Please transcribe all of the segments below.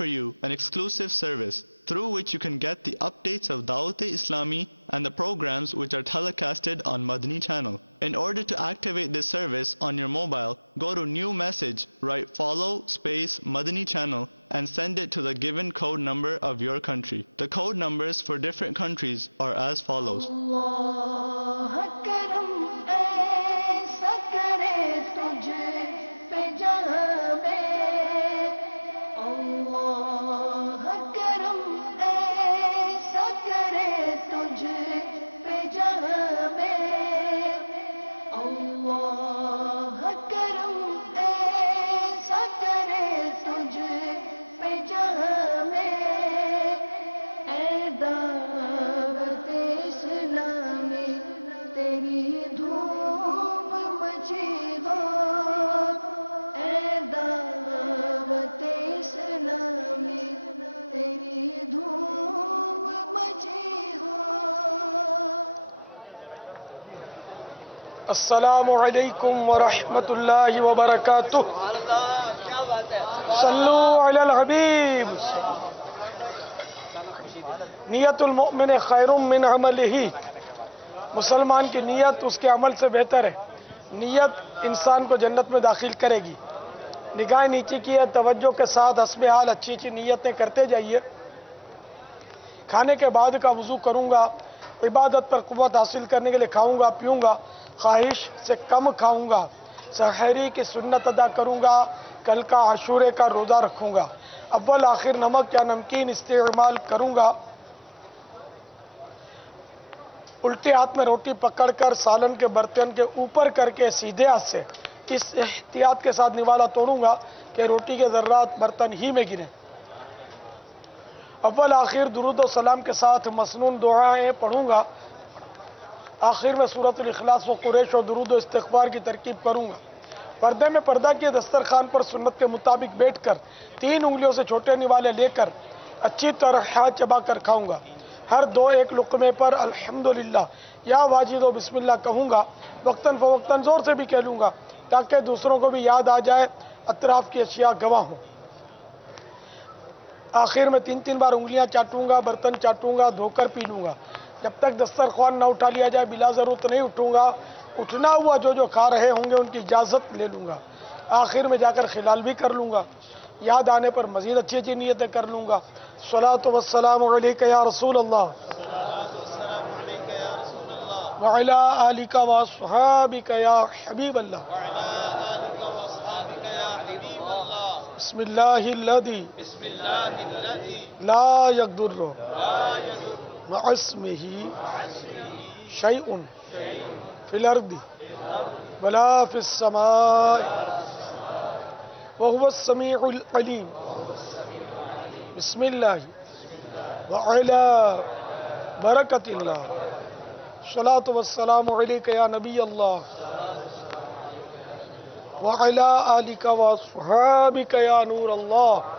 for you an exclusive service through which you can get the updates of Dawat-e-Islami and the programs which are telecasted on Madani channel. In order to activate this service on your mobile, go to New Message, write follow space Madani channel and send it to the given code number of your country. The code numbers for different countries are as follows. السلام علیکم ورحمۃ اللہ وبرکاتہ. صلو علی الحبیب. نیت المؤمن خیر من عملہ. مسلمان کی نیت اس کے عمل سے بہتر ہے. نیت انسان کو جنت میں داخل کرے گی. نگاہ نیچے کی ہے، توجہ کے ساتھ حسب حال اچھی اچھی نیتیں کرتے جائیے. کھانے کے بعد کا وضو کروں گا، عبادت پر قوت حاصل کرنے کے لیے کھاؤں گا پیوں گا، خواہش سے کم کھاؤں گا، سحری کی سنت ادا کروں گا، کل کا عاشورے کا روزہ رکھوں گا، اول آخر نمک یا نمکین استعمال کروں گا، الٹے ہاتھ میں روٹی پکڑ کر سالن کے برتن کے اوپر کر کے سیدھے ہاتھ سے اس احتیاط کے ساتھ نوالا توڑوں گا کہ روٹی کے ذرات برتن ہی میں گریں. اول آخر درود و سلام کے ساتھ مسنون دعائیں پڑھوں گا. آخر میں سورۃ الاخلاص و قریش و درود و استغفار کی ترکیب کروں گا. پردے میں پردہ کیے دسترخوان پر سنت کے مطابق بیٹھ کر 3 انگلیوں سے چھوٹے نوالے لے کر اچھی طرح چبا کر کھاؤں گا. ہر 2-1 لقمے پر الحمدللہ یا واجد و بسم اللہ کہوں گا. وقتاً فوقتاً زور سے بھی کہہ لوں گا تاکہ دوسروں کو بھی یاد آ جائے، اطراف کی اشیاء گواہ ہوں. آخر میں 3 بار انگلیاں چاٹوں گا، برتن چاٹوں گا، دھو کر پی لوں گا. جب تک دسترخوان نہ اٹھا لیا جائے بلا ضرورت نہیں اٹھوں گا. اٹھنا ہوا جو کھا رہے ہوں گے ان کی اجازت لے لوں گا. آخر میں جا کر خلال بھی کر لوں گا. یاد آنے پر مزید اچھی اچھی نیتیں کر لوں گا. الصلاۃ والسلام علیک یا رسول اللہ وعلی آلک واصحابک یا حبیب اللہ. بسم اللہ الذی لا یضر مع اسمہ شیء فی الارض ولا فی السماء وهو السمیع العلیم. بسم اللہ وعلی برکت اللہ. الصلاۃ والسلام علیک یا نبی اللہ وعلی آلک واصحابک یا نور اللہ.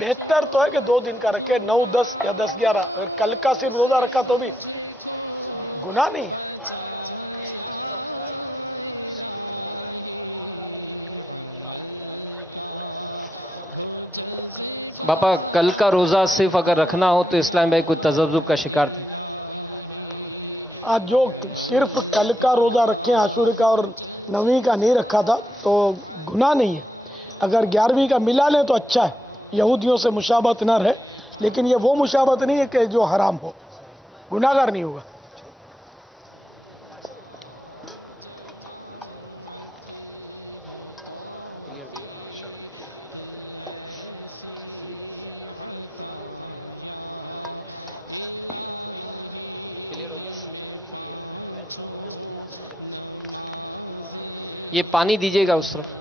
بہتر تو ہے کہ 2 دن کا رکھے، 9, 10 یا 10, 11. اگر کل کا صرف روزہ رکھا تو بھی گناہ نہیں. باپا کل کا روزہ صرف اگر رکھنا ہو تو اسلام بھائی کوئی تذبذب کا شکار تھے. آج جو صرف کل کا روزہ رکھیں، عاشورے کا اور 9ویں کا نہیں رکھا تھا تو گناہ نہیں ہے. اگر 11ویں کا ملا لیں تو اچھا ہے، یہودیوں سے مشابہت نہ رہے. لیکن یہ وہ مشابہت نہیں ہے کہ جو حرام ہو، گناہ گار نہیں ہوگا. یہ پانی دیجیے گا اس وقت.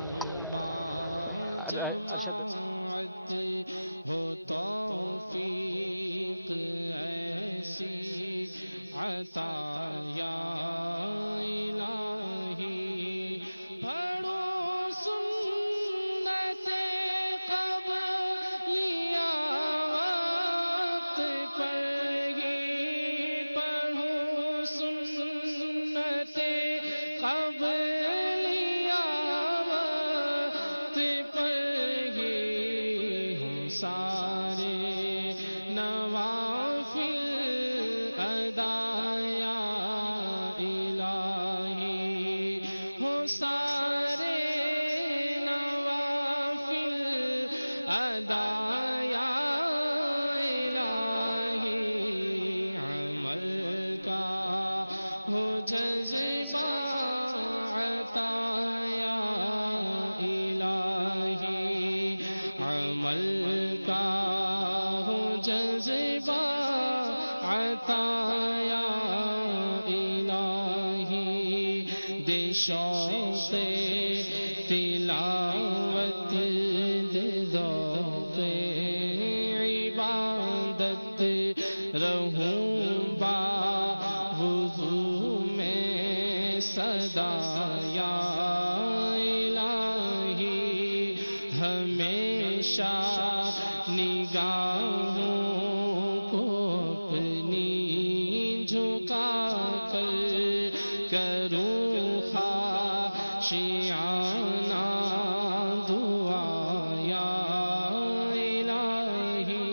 سارے نوافل ادا یا الہی، ہو سارے نوافل ادا یا الہی، عمل کا ہو جذبہ عطا یا الہی، عمل کا ہو جذبہ عطا یا الہی، دے شوق تلاوت، دے ذوق عبادت، رہوں با وضو میں صدا یا الہی، ہمیشہ نگاہوں کو اپنی جھکا کر کروں خاشعانہ دعا یا الہی،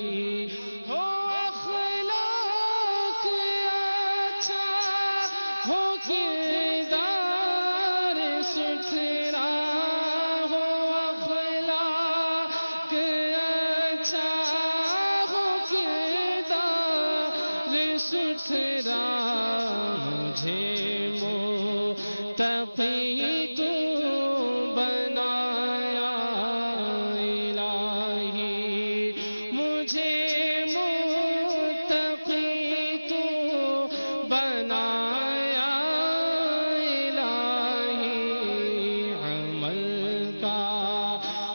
ہو اخلاق اچھا، ہو کردار ستھرا، ہو اخلاق اچھا، ہو کردار ستھرا، مجھے متقی تو بنایا الہی، مجھے متقی تو بنایا الہی، عمل کا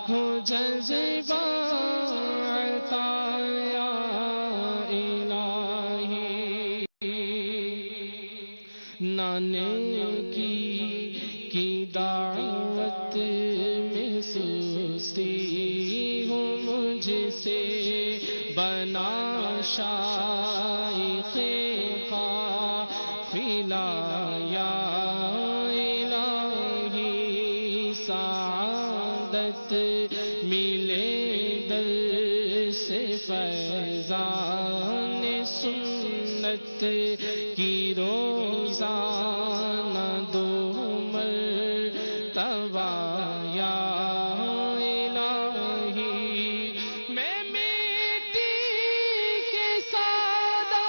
ہو جذبہ عطا یا الہی، نیکی کی دعوت میں سستی ہوں، مجھ سے بنا شائخ قافلہ یا الہی، سعادت ملے در سے فیضان سنت کی روزانہ دو مرتبہ یا الہی، میں مٹی کے سادہ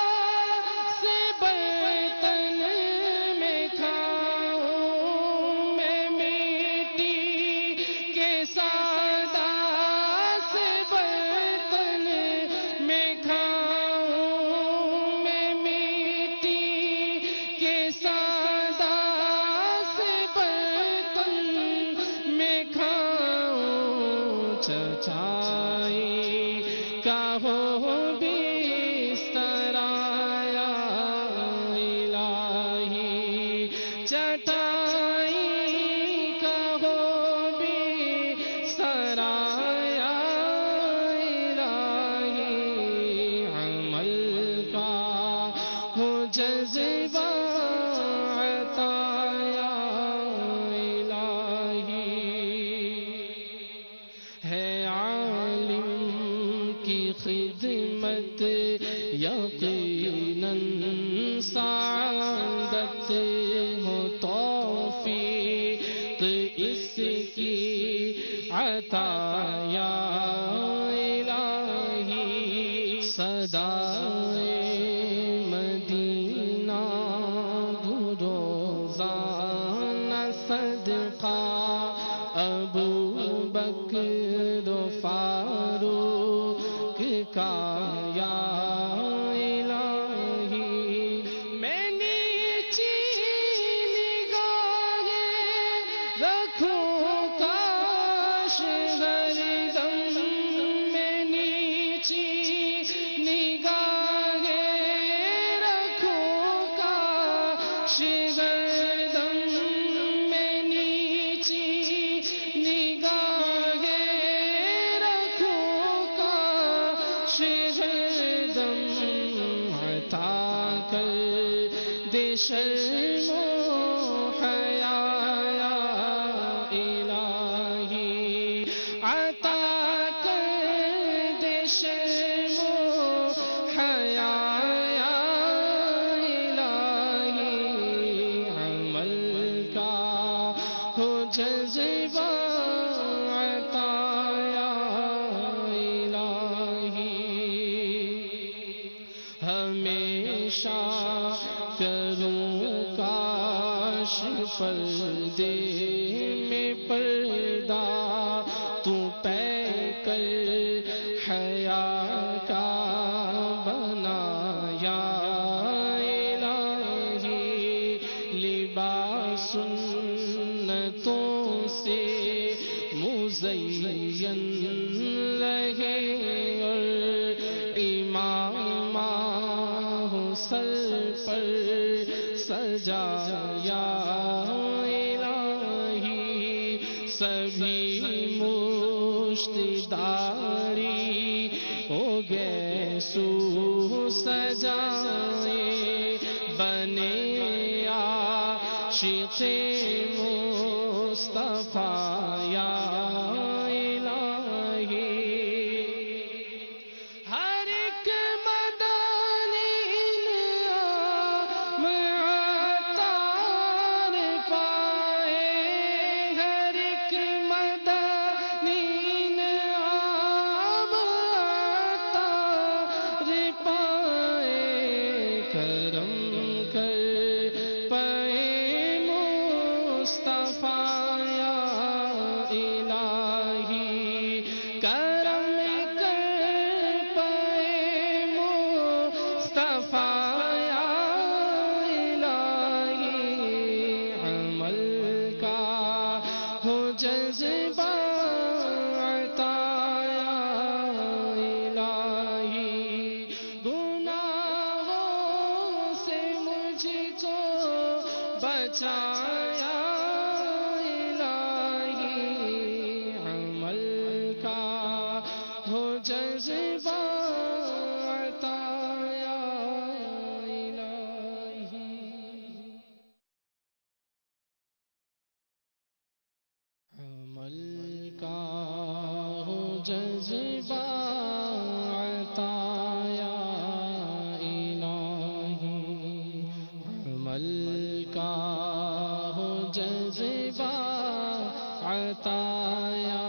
سے برتن میں کھاؤں، میں مٹی کے سادہ سے برتن میں کھاؤں، میں مٹی کے سادہ سے برتن میں کھاؤں، چچائی کا ہو بستر یا الہی، چٹائی کا ہو بستر یا الہی، عمل کا ہو جذبہ عطا یا الہی، ہے عالم کی خدمت یقیناً سعادت، ہو توفیق اس کی عطا یا الہی، صدائے مدینہ روزانہ صدقہ ابو بکر و فاروق کا یا الہی، میں نیچی نگاہیں رکھوں کاش ہر دم، میں نیچی نگاہیں رکھوں کاش ہر دم، میں نیچی نگاہیں رکھوں کاش ہر دم، عطا کر دے شرم و حیا یا الہی، عطا کر دے جذبہ عطا یا الہی ہمیشہ کروں کاش پردے میں پردہ تو پے کر حیا کا بنایا الہی لباس سنتوں سے مزین رہے اور امام سر پر سجایا الہی سبھی مشت داری ہو گئے سو سجائے بنے عاشق مصطفیٰ یا الہی ہر ایک مدنی انعام عطار پائے ہر ایک مدنی انعام عطار پائے کرم کر پائے مصطفیٰ یا الہی کرم کر پائے مصطفیٰ یا الہی عمل کا ہو جذبہ عطا یا الہی گناہوں سے مجھ کو بچایا الہی عمل کا ہو جذبہ عطا یا الہی عمل کا ہو جذبہ عطا یا الہی عمل کا ہو جذبہ عطا یا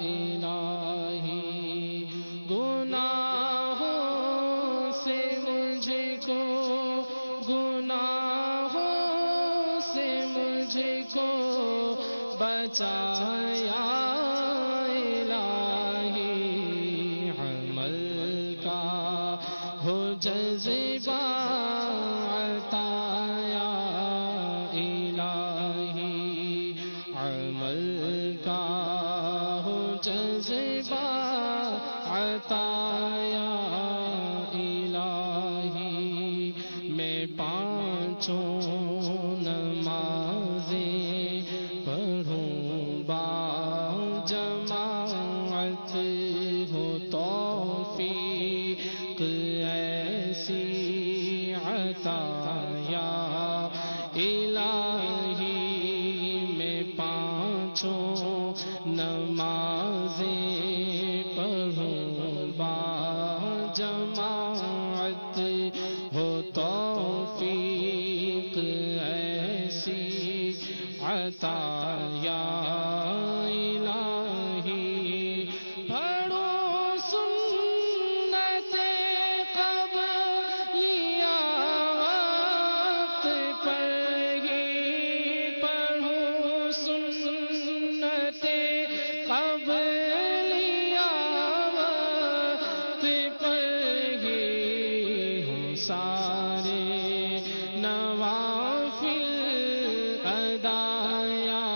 الہی گناہوں سے مجھ کو گناہوں سے مجھ کو بچایا الہی عمل کا ہو جذبہ عطا یا الہی عمل کا ہو جذبہ عطا یا الہی میں پانچوں نمازیں پڑھوں با جماعت ہو توفیق ایسی عطا یا الہی میں پانچوں نمازیں پڑھوں با جماعت ہو توفیق ایسی عطا یا الہی پڑھو سنت قبلیہ وقت پر ہی پڑھو سنت قبلیہ وقت پر ہی ہو سارے نوافل ادا یا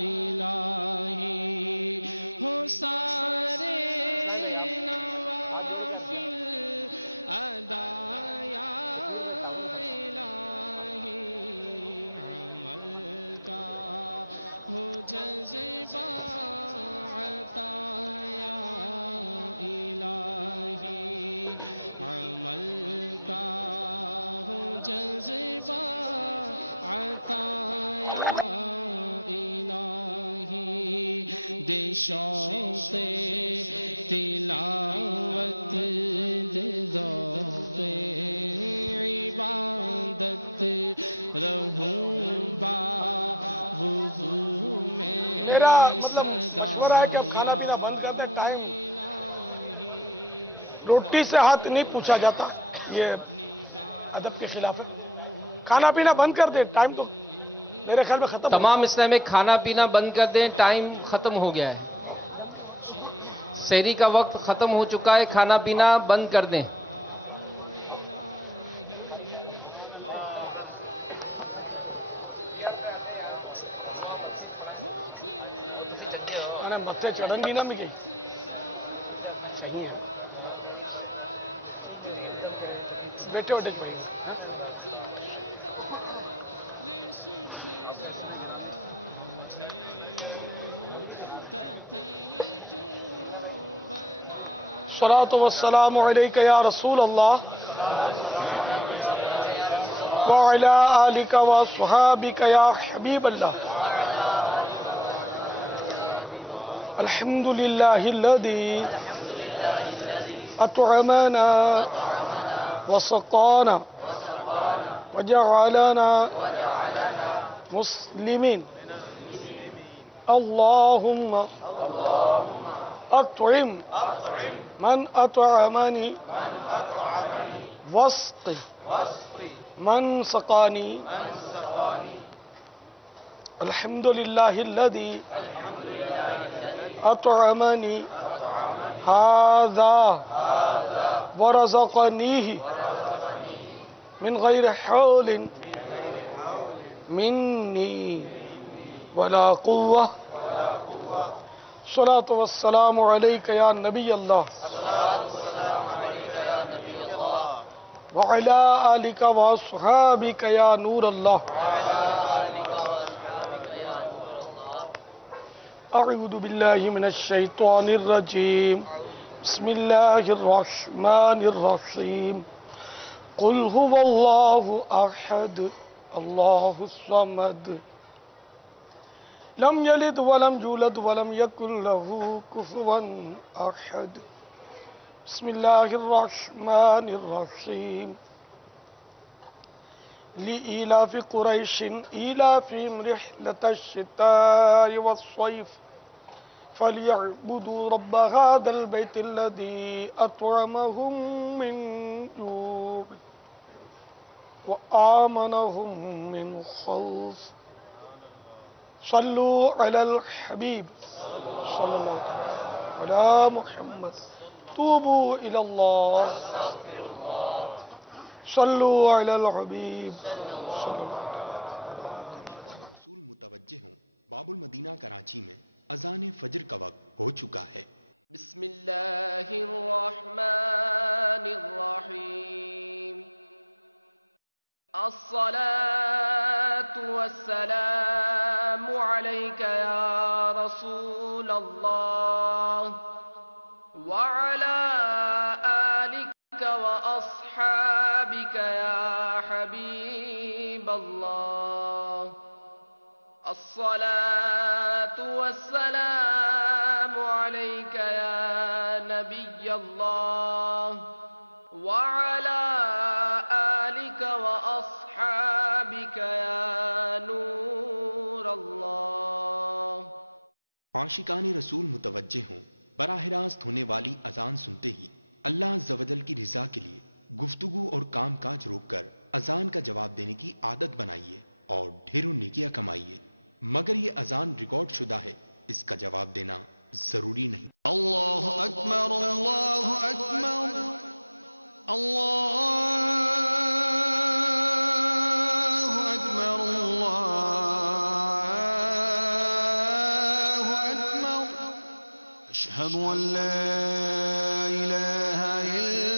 الہی ہو سارے نوافل ادا یا الہی عمل کا ہو جذبہ عطا یا الہی عمل کا ہو جذبہ عطا یا الہی دے شوق تلاوت دے ذوق عبادت رہوں با وضو مطلب مشورہ ہے کہ اب کھانا پینا بند کر دیں. ٹائم روٹی سے ہاتھ نہیں پوچھا جاتا، یہ ادب کے خلاف ہے. کھانا پینا بند کر دیں، ٹائم تو میرے خیال میں ختم. تمام اسلام میں کھانا پینا بند کر دیں، ٹائم ختم ہو گیا ہے. سحری کا وقت ختم ہو چکا ہے، کھانا پینا بند کر دیں. مت سے چڑھن بھی نہ ملے. صحیح ہے بیٹھے بیٹھے الصلاۃ والسلام علیک یا رسول اللہ وعلی آلک واصحابک یا حبیب اللہ. الحمد للہ الذی اطعمنا وسقانا وجعلنا مسلمین. اللہم اطعم من اطعمنی واسق من سقانی. الحمد للہ الذی اطعمنی ھذا ورزقنیہ من غیر حول منی ولا قوة. الصلاة والسلام علیک یا نبی اللہ وعلی آلک واصحابک یا نور اللہ. اعوذ باللہ من الشیطان الرجیم. بسم اللہ الرحمن الرحیم. قل هو اللہ احد اللہ الصمد لم یلد ولم یولد ولم یکن له کفوا احد. بسم اللہ الرحمن الرحیم. لإيلاف قریش إيلافهم رحلة الشتاء والصيف فليعبدوا رب هذا البيت الذي أطعمهم من جوع وآمنهم من خوف. صلوا على الحبيب صلى الله على محمد. توبوا إلى الله. صلوا على الحبيب صلى الله رسول متوجہ ہوں. باب المدینہ کراچی میں اذان فجر کا وقت ہو چکا ہے. بسم اللہ الرحمن الرحیم. الصلاة والسلام علیک یا رسول اللہ وعلی آلک واصحابک یا حبیب اللہ. الصلاة والسلام علیک یا نبی اللہ وعلی آلک واصحابک یا نور اللہ. عاشقان رسول متوجہ ہوں. براہ راست ہونے والی اذان سنتے ہی اللہ عز و جل کی رضا کے لیے گفتگو اور کام کاج روک کر اذان کا جواب دینے کی عادت بنائیے اور ڈھیروں نیکیاں کمائیے. مگر یہ اذان ریکارڈ شدہ ہے، اس کا جواب دینا ضروری نہیں. اللہ اکبر اللہ اکبر اللہ اکبر اللہ اکبر. اشہد ان لا الہ الا